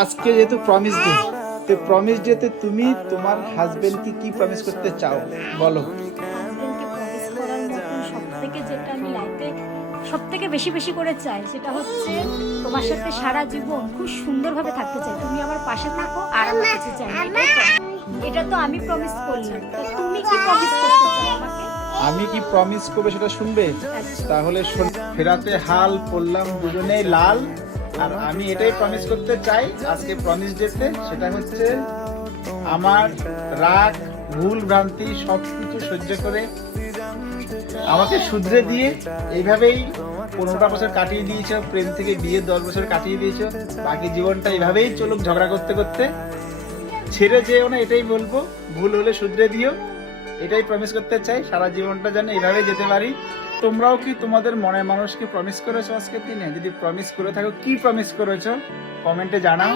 আজকে যেহেতু promise day, তো প্রমিস ডেতে তুমি তোমার হাজবেন্ডকে কি প্রমিস করতে চাও বলো। হাজবেন্ডকে প্রমিস করার মতন সবথেকে যেটা আমি লাইফে সবথেকে বেশি বেশি করে চাই সেটা হচ্ছে তোমার সাথে সারা জীবন খুব সুন্দরভাবে থাকতে চাই। তুমি আমার পাশে থাকো আর আমার কাছে চাই না, এটাই promise। এটা তো আমি প্রমিস করলাম, তো তুমি কি প্রমিস করতে চাও আমাকে? আমি কি প্রমিস করবে সেটা শুনবে? তাহলে ফেরাতে হাল পড়লাম দুজনেই লাল। আর আমি এটাই প্রমিস করতে চাই আজকে প্রমিস ডেতে, সেটা হচ্ছে আমার রাগ ভুল ভ্রান্তি সবকিছু সহ্য করে আমাকে শুধরে দিয়ে এইভাবেই 15টা বছর কাটিয়ে দিয়েছো, প্রেম থেকে বিয়ে 10 বছর কাটিয়ে দিয়েছো, বাকি জীবনটা এইভাবেই চলুক ঝগড়া করতে করতে, ছেড়ে যেও না এটাই বলবো। ভুল হলে শুধরে দিও, এটাই প্রমিস করতে চাই সারা জীবনটা যেন এইভাবেই যেতে পারি। তোমরাও কি তোমাদের মনের মানুষকে প্রমিস করেছো আজকের দিনে? যদি প্রমিস করে থাকো কি প্রমিস করেছো কমেন্টে জানাও।